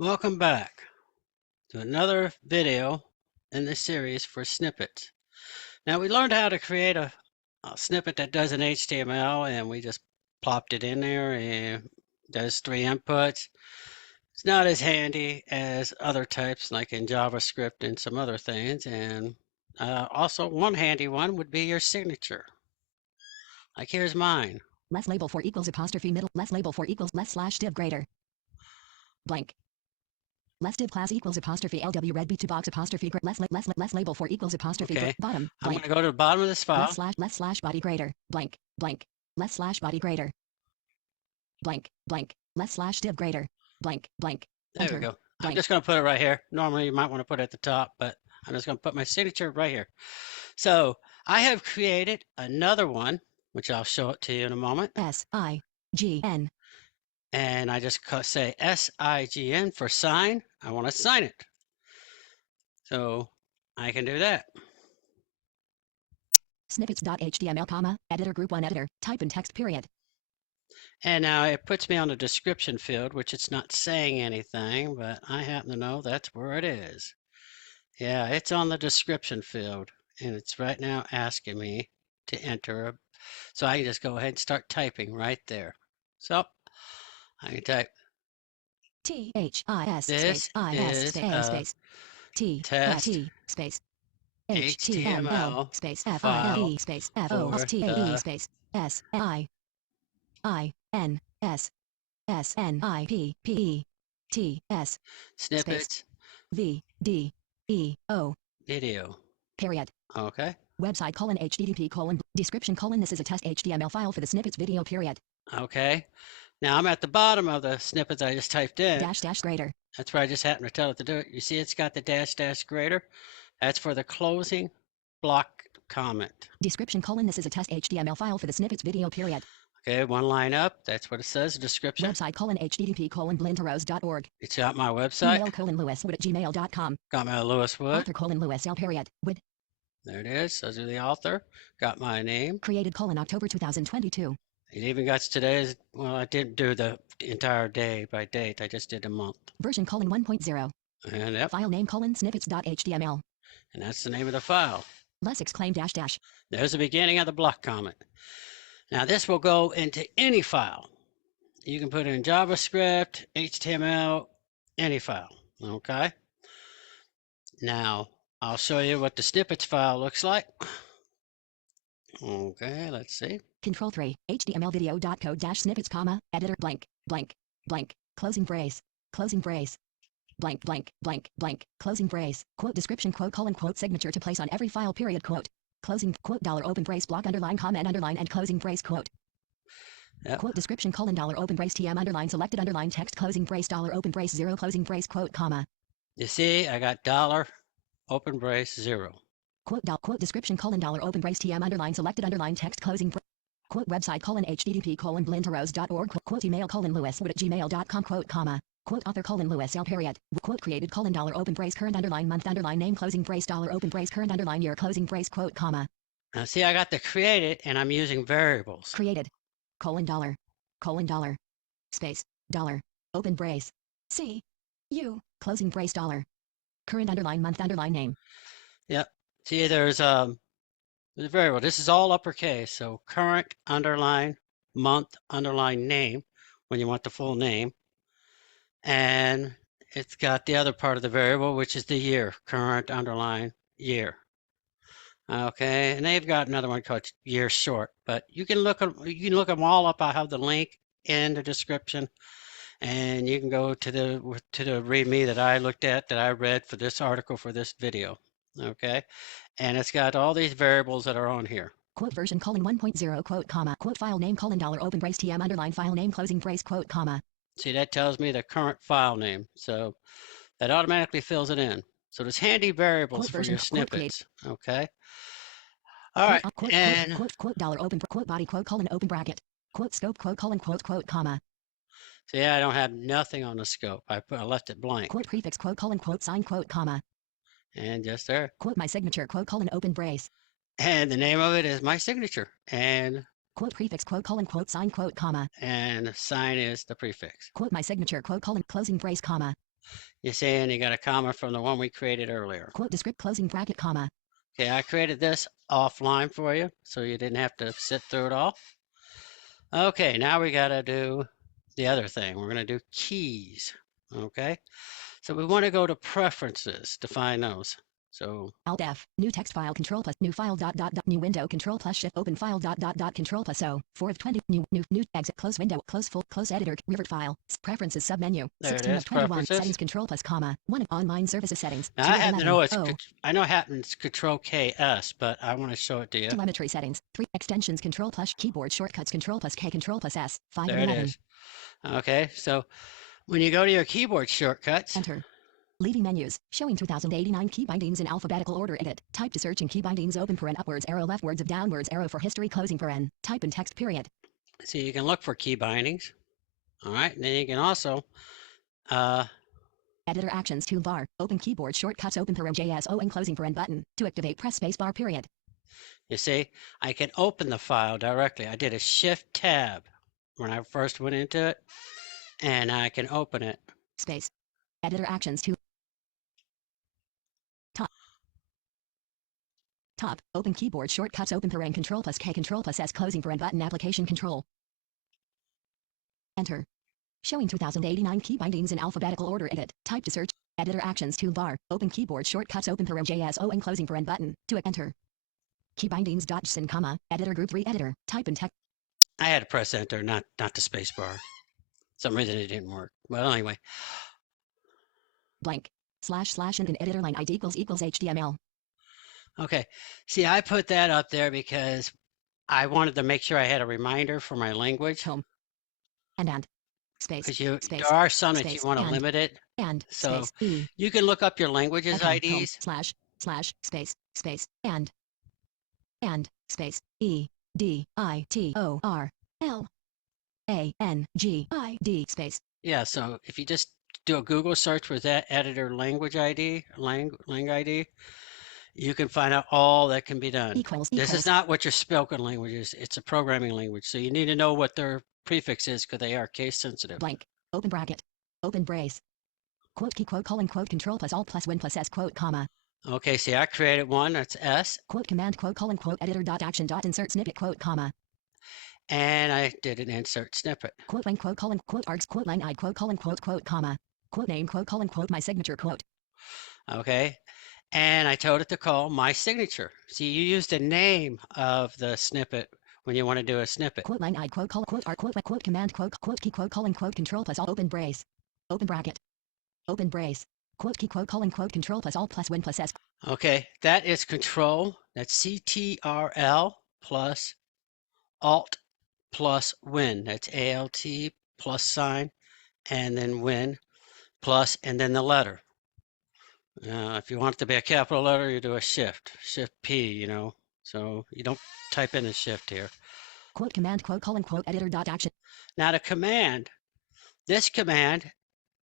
Welcome back to another video in this series for snippets. Now we learned how to create a snippet that does an HTML, and we just plopped it in there and does 3 inputs. It's not as handy as other types like in JavaScript and some other things, and also one handy one would be your signature. Like here's mine. Less label for equals apostrophe middle, less label for equals less slash div greater blank. Less div class equals apostrophe LW red B2 box apostrophe less label for equals apostrophe Okay. bottom I'm blank. going to go to the bottom of this file. Less slash body greater blank blank. Less slash body greater blank blank. Less slash div greater blank blank. There we go. I'm just going to put it right here. Normally you might want to put it at the top, but I'm just going to put my signature right here. So I have created another one, which I'll show it to you in a moment. S-I-G-N. And I just say S-I-G-N for sign. I want to sign it. So I can do that. Snippets.html, editor group 1 editor, type in text period. And now it puts me on the description field, which it's not saying anything, but I happen to know that's where it is. Yeah, it's on the description field, and it's right now asking me to enter. So I can just go ahead and start typing right there. So I can type T-H-I-S this space I-S space T T space HTML space F-I-L-E space F-O-S-T-A-E space S-I-I-N-S S-N-I-P-P-E-T-S Snippets V-D-E-O video. Period. Okay. Website : http : description : this is a test HTML file for the snippets video period. Okay. Now I'm at the bottom of the snippets I just typed in. Dash greater. That's where I just happened to tell it to do it. You see it's got the dash greater. That's for the closing block comment. Description : this is a test HTML file for the snippets video period. Okay, one line up. That's what it says, description. Website : http : blinteros.org. It's got my website. Email : lewiswood@gmail.com. Got my Lewis Wood. Author : Lewis L. period. Wood. There it is. Those are the author. Got my name. Created : October 2022. It even got today's. Well, I didn't do the entire day by date. I just did a month. Version : 1.0. And yep. File name : snippets.html. And that's the name of the file. Less exclaim dash. There's the beginning of the block comment. Now this will go into any file. You can put it in JavaScript, HTML, any file. Okay. Now I'll show you what the snippets file looks like. Okay, let's see. Control 3, HTML video.code dash snippets, editor blank, blank, blank, closing brace, blank, blank, blank, blank, closing brace, quote description, quote colon, quote signature to place on every file period, quote, closing, quote dollar open brace block underline comment underline and closing brace, quote. Yep. Quote description colon dollar open brace TM underline selected underline text closing brace dollar open brace 0 closing brace quote comma. You see, I got dollar open brace 0. Quote description colon dollar open brace TM underline selected underline text closing brace. Quote website : http : blinteros.org. Quote email : lewiswood@gmail.com. Quote comma. Quote author : Lewis L. period. Quote created : dollar open brace current underline month underline name closing brace dollar open brace current underline year closing brace quote comma. Now see, I got the created and I'm using variables. Created : dollar space dollar open brace C U closing brace dollar current underline month underline name. Yep. See, there's a variable. This is all uppercase. So current underline month underline name when you want the full name. And it's got the other part of the variable, which is the year, current underline year. Okay, and they've got another one called year short, but you can look them all up. I have the link in the description, and you can go to the README that I looked at, that I read for this article for this video. Okay, and it's got all these variables that are on here. Quote version : 1.0 quote comma quote file name : dollar open brace TM underline file name closing brace quote comma. See, that tells me the current file name, so that automatically fills it in. So there's handy variables quote for version, your snippets. Okay. All right. And quote dollar open quote body quote colon open bracket quote scope quote colon quote comma. See, I don't have nothing on the scope. I left it blank. Quote prefix quote colon quote sign quote comma. And just there. Quote my signature quote colon open brace. And the name of it is my signature. And quote prefix quote colon quote sign quote comma. And sign is the prefix. Quote my signature quote colon closing brace comma. You see, and you got a comma from the one we created earlier. Quote descript closing bracket, comma. Okay, I created this offline for you, so you didn't have to sit through it all. Okay, now we got to do the other thing. We're going to do keys. Okay, so we want to go to preferences to find those. So Alt F, new text file, control plus new file, new window, control plus shift, open file, control plus O, 4 of 20, new, exit, close window, close full, close editor, revert file, preferences submenu, there it 16 is, of 21, preferences. settings, control plus comma, 1 of online services settings, Now 2 I of happen to 11, know it's, O, I know it happens control KS, but I want to show it to you. telemetry settings, 3 extensions, control plus keyboard shortcuts, control plus K, control plus S, 5 There of it 11. is. Okay, so when you go to your keyboard shortcuts, Enter. Leading menus, showing 2089 key bindings in alphabetical order, edit, type to search in key bindings, open paren, upwards arrow, leftwards of downwards arrow for history, closing paren, type in text period. so you can look for key bindings. All right, and then you can also Editor actions toolbar, open keyboard shortcuts, open paren JSO and closing paren button. To activate, press spacebar period. you see, I can open the file directly. I did a shift tab when I first went into it, and I can open it. Space. Editor actions to top, open keyboard shortcuts, open paren control plus K, control plus S, closing paren button, application control. Enter. Showing 2089 key bindings in alphabetical order, edit, type to search, editor actions toolbar, open keyboard shortcuts, open paren JSO and closing paren button. To enter. Key bindings .sin, comma, editor group 3 editor, type in text. I had to press enter, not the space bar. Some reason it didn't work. Well, anyway. Blank. / and an editor line ID equals HTML. Okay. See, I put that up there because I wanted to make sure I had a reminder for my language. Home. And. Space. Because Space. there are some that Space. you want to limit it. And. So Space. E. you can look up your languages Home, IDs. / space. Space. And. Space. E. D. I. T. O. R. L. A. N. G. I. D. Space. Yeah, so if you just do a Google search with that editor language ID, lang ID, you can find out all that can be done. This is not what your spoken language is. It's a programming language. So you need to know what their prefix is because they are case sensitive. Blank. Open bracket. Open brace. Quote key quote colon quote control plus alt plus win plus S quote comma. Okay, see, I created one. That's S. Quote command quote colon quote editor dot action dot insert snippet quote comma. And I did an insert snippet. Quote line quote colon quote args quote line I quote colon quote comma. Quote name quote colon quote my signature quote. Okay. And I told it to call my signature. See, you use the name of the snippet when you want to do a snippet. Quote line I quote colon quote R quote command quote key quote colon quote control plus alt open brace. Open bracket. Open brace. Quote key quote colon quote control plus alt plus win plus S. Okay, that is control. That's CTRL plus alt plus win. That's ALT plus sign and then win plus and then the letter. If you want it to be a capital letter, you do a shift P, so you don't type in a shift here. Quote command quote colon quote editor dot action. Now the command, this command,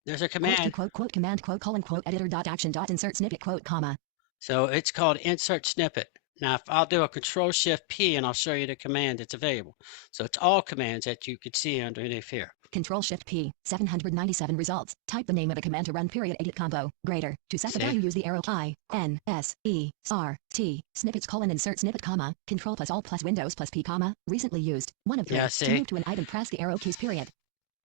there's a command. Quote command quote colon quote editor dot action dot insert snippet quote comma. So it's called insert snippet. Now, if I'll do a control shift P and I'll show you the command that's available. So it's all commands that you could see underneath here. Control shift P, 797 results. Type the name of a command to run period edit combo, greater. To set the value, use the arrow I, N, S, E, R, T, snippets colon insert snippet comma, control plus alt plus windows plus P comma, recently used. 1 of 3. Yeah, see? To move to an item, press the arrow keys period.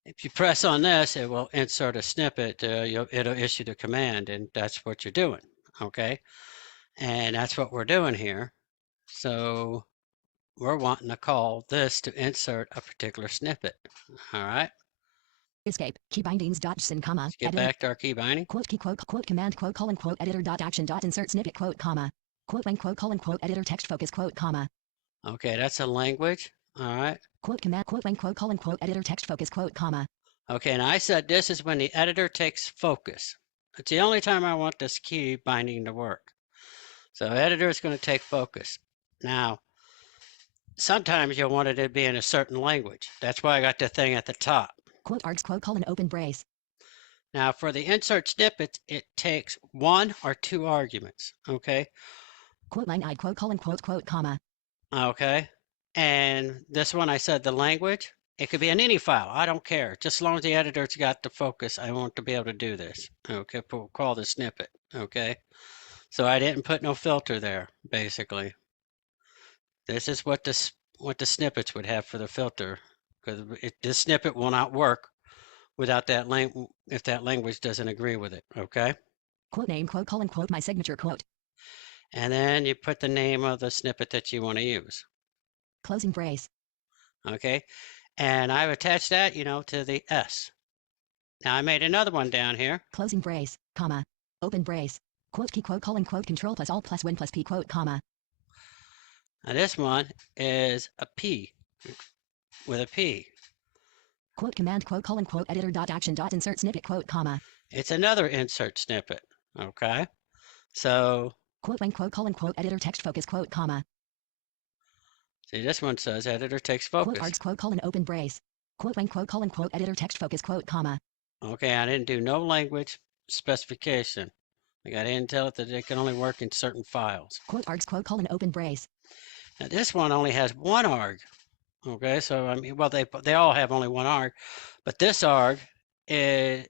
If you press on this, it will insert a snippet. It'll issue the command, and that's what you're doing, okay? And that's what we're doing here. So we're wanting to call this to insert a particular snippet, all right? Escape, key bindings dot sin comma. Let's get back to our key binding. Quote key quote command quote colon quote editor dot action dot insert snippet quote comma. Quote line quote colon quote editor text focus quote comma. Okay, that's a language, all right? Quote command quote line quote colon quote editor text focus quote comma. Okay, and I said this is when the editor takes focus. It's the only time I want this key binding to work. So editor is going to take focus. Now, sometimes you'll want it to be in a certain language. That's why I got the thing at the top. Quote args quote colon open brace. Now, for the insert snippets, it takes 1 or 2 arguments, okay? Quote line I quote colon quote comma. Okay, and this one I said the language, It could be in any file. I don't care. Just as long as the editor's got the focus, I want to be able to do this. Okay, we'll call this snippet. Okay, so I didn't put no filter there. Basically, this is what the snippets would have for the filter, because this snippet will not work without that if that language doesn't agree with it. Okay, Quote name, quote, colon, quote, my signature, quote. and then you put the name of the snippet that you want to use. Closing brace. Okay, and I've attached that, to the S. Now I made another one down here. Closing brace, comma, open brace, quote key, quote, colon, quote, control plus alt plus win plus P, quote, comma. Now this one is a P with a P. Quote command, quote, colon, quote, editor dot action dot insert snippet, quote, comma. It's another insert snippet. Okay, so Quote when, quote, colon, quote, editor text focus, quote, comma. see, this one says editor text Quote focus. args, quote, colon, open brace. Quote when, quote, colon, quote, editor text focus, quote, comma. Okay, I didn't do no language specification. Like I didn't tell it that it can only work in certain files. Quote args, quote, colon, open brace. Now this one only has one arg. Okay, so I mean, well, they all have only one arg, but this arg, it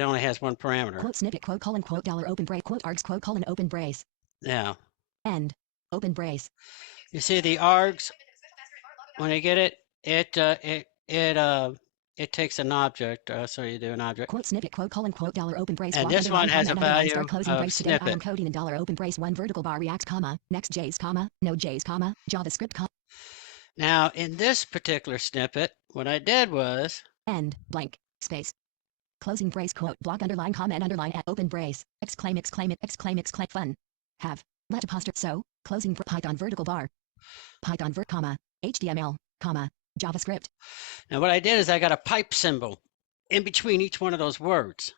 only has one parameter. Quote snippet, quote, colon, quote, dollar open brace, quote args, quote, colon, open brace. Now, End, open brace. you see the args, when you get it, it takes an object, so you do an object. Quote snippet, quote, colon, quote, dollar open brace. And block this underline, one has comma, a underline, value start closing of brace. Today I am snippet. coding in dollar open brace one vertical bar react, comma, next J's, comma, no J's, comma, JavaScript, comma. Now, in this particular snippet, what I did was, End, blank, space. Closing brace, quote, block underline, comment, underline, at open brace, exclaim, exclaim, exclaim, exclaim, fun. Have, let apostrophe, so, closing, Python vertical bar. Python comma, HTML, comma, JavaScript. now what I did is I got a pipe symbol in between each one of those words.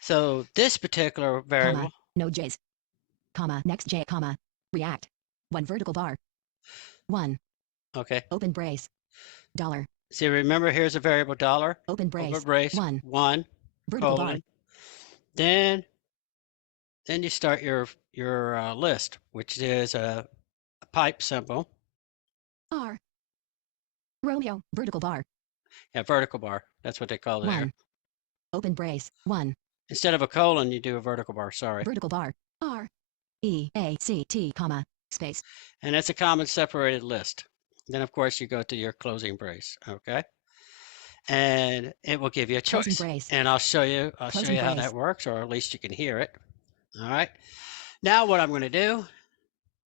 So this particular variable, comma, no J's, comma, next J, comma, react, one vertical bar, one, okay. open brace, dollar, See, remember here's a variable dollar, open brace, over brace, one, vertical colon. bar, Then you start your list, which is a pipe symbol. R, Romeo, vertical bar, Yeah, vertical bar. That's what they call it one, there. open brace, one, Instead of a colon, you do a vertical bar, sorry. vertical bar, R, E, A, C, T, comma, space. And it's a common separated list. Then, of course, you go to your closing brace, okay? And it will give you a choice. Closing brace. And I'll show you how brace. that works, or at least you can hear it. All right. Now what I'm going to do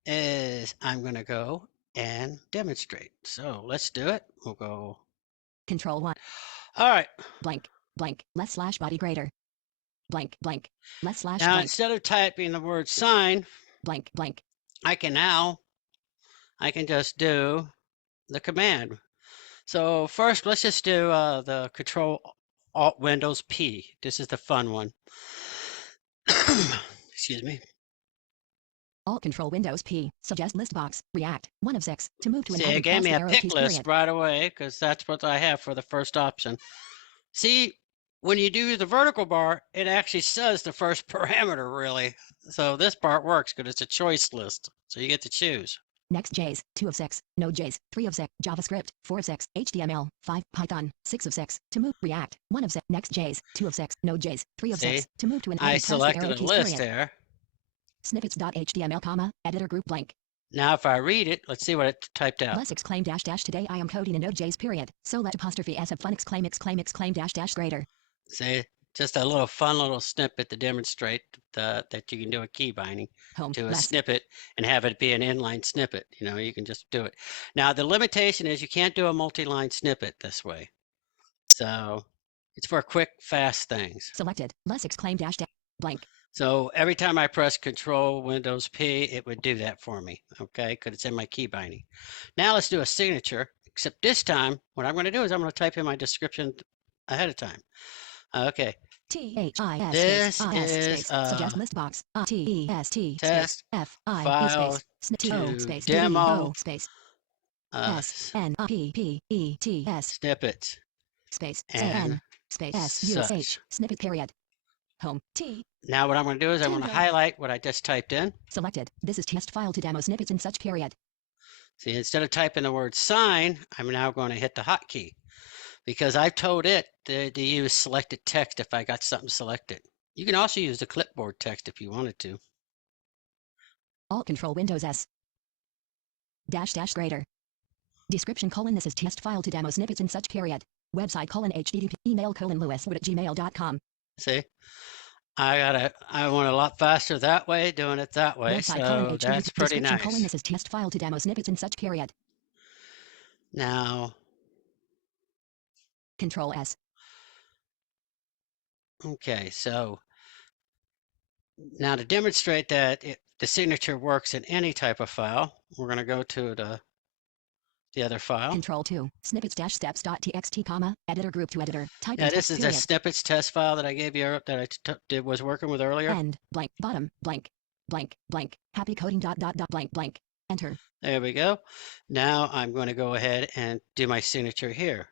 is I'm going to go and demonstrate. So let's do it. We'll go. Control 1. All right. Blank, blank, left slash body greater. Blank, blank, left slash Now, blank, instead of typing the word sign, blank, blank. I can just do the command. So first, let's just do the Control Alt Windows P. This is the fun one. Excuse me. Alt Control Windows P. Suggest list box. React. 1 of 6. To move to an See, item, it gave press me the a arrow pick keys, list period. right away because that's what I have for the first option. See, when you do the vertical bar, it actually says the first parameter, really. So this part works because it's a choice list. So you get to choose. Next J's. 2 of 6. No J's. 3 of 6. JavaScript. 4 of 6. HTML. 5. Python. 6 of 6. To move. React. 1 of 6. Next J's. 2 of 6. No J's. 3 of See, 6. To move to an item, I press the selected arrow a keys, list period. there. Snippets.html, comma, editor group blank. Now, if I read it, let's see what it typed out. Less exclaim dash dash today I am coding in Node.js, period. So let apostrophe s have fun exclaim exclaim exclaim dash dash greater. See, just a little fun little snippet to demonstrate that you can do a key binding Home. to a Less. snippet and have it be an inline snippet. You know, you can just do it. Now, the limitation is you can't do a multi-line snippet this way. So it's for quick, fast things. Selected. Less exclaim dash dash blank. So every time I press Control Windows P, it would do that for me, okay? Because it's in my key binding. Now let's do a signature, except this time, what I'm going to do is I'm going to type in my description ahead of time. Okay. THIS This space, is space, suggest list box. TEST space test FI file space SNIT to space demo space SNIPPETS snippets space and N space such. SUSH snippet period. Home T Now what I'm going to do is I'm going to Tango. highlight what I just typed in. selected. This is test file to demo snippets in such period. See, instead of typing the word sign, I'm now going to hit the hotkey because I've told it to use selected text if I got something selected. You can also use the clipboard text if you wanted to. Alt Control Windows S. Dash greater. Description : this is test file to demo snippets in such period. Website : http email : lewiswood@gmail.com. See, I went a lot faster that way, doing it that way. Website : So that's pretty description : nice. this is test file to demo snippets in such period. Now, Control S. okay, so now to demonstrate that the signature works in any type of file, we're going to go to the other file. Control 2, snippets-steps.txt, editor group to editor. Type Yeah, in this text, is the snippets test file that I gave you that I was working with earlier. End, blank, bottom, blank, blank, blank, happy coding ... blank, blank, enter. There we go. Now I'm going to go ahead and do my signature here.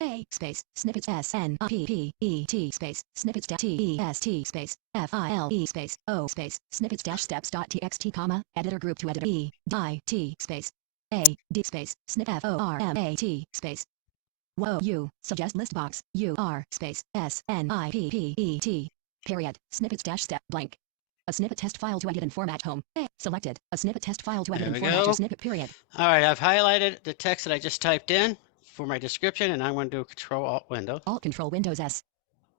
A space snippets SNIPPET space snippets TEST space FILE space O space snippets steps.txt, editor group to editor T space A D space snip FORMAT space Whoa U suggest list box UR space SNIPPET period snippets step blank. A snippet test file to edit and format home. Selected. A snippet test file to edit and format your snippet period. All right, I've highlighted the text that I just typed in for my description, and I'm going to do Control-Alt Windows. Alt Control Windows S.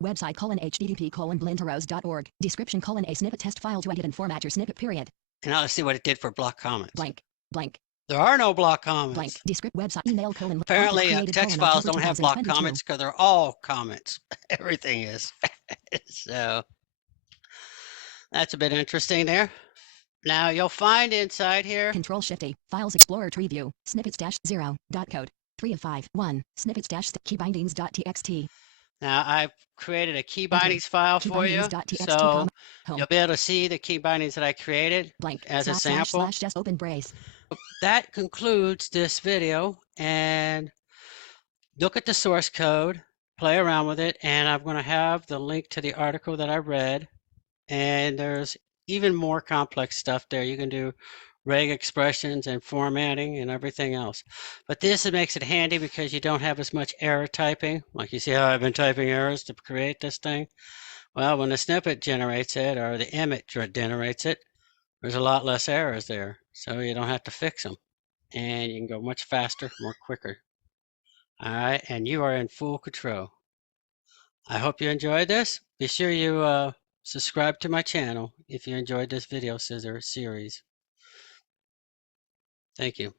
Website : http://blinterose.org. Description : a snippet test file to edit and format your snippet period. And now let's see what it did for block comments. Blank, blank. There are no block comments. Blank. Descript website email : Apparently, text files don't have block comments because they're all comments. Everything is. So that's a bit interesting there. Now you'll find inside here. Control-Shift-A. Files Explorer Tree View. Snippets-0.code. 3 of 5. 1. Snippets-keybindings.txt. Now I've created a key bindings file for you, so you'll be able to see the key bindings that I created as a sample. Just open brace. That concludes this video, and look at the source code, play around with it, and I'm going to have the link to the article that I read, and there's even more complex stuff there. You can do reg expressions and formatting and everything else. But this makes it handy because you don't have as much error typing. Like you see how I've been typing errors to create this thing? Well, when the snippet generates it or the Emmet generates it, there's a lot less errors there. So you don't have to fix them. And you can go much faster, more quicker. All right, and you are in full control. I hope you enjoyed this. Be sure you subscribe to my channel if you enjoyed this video scissor series. Thank you.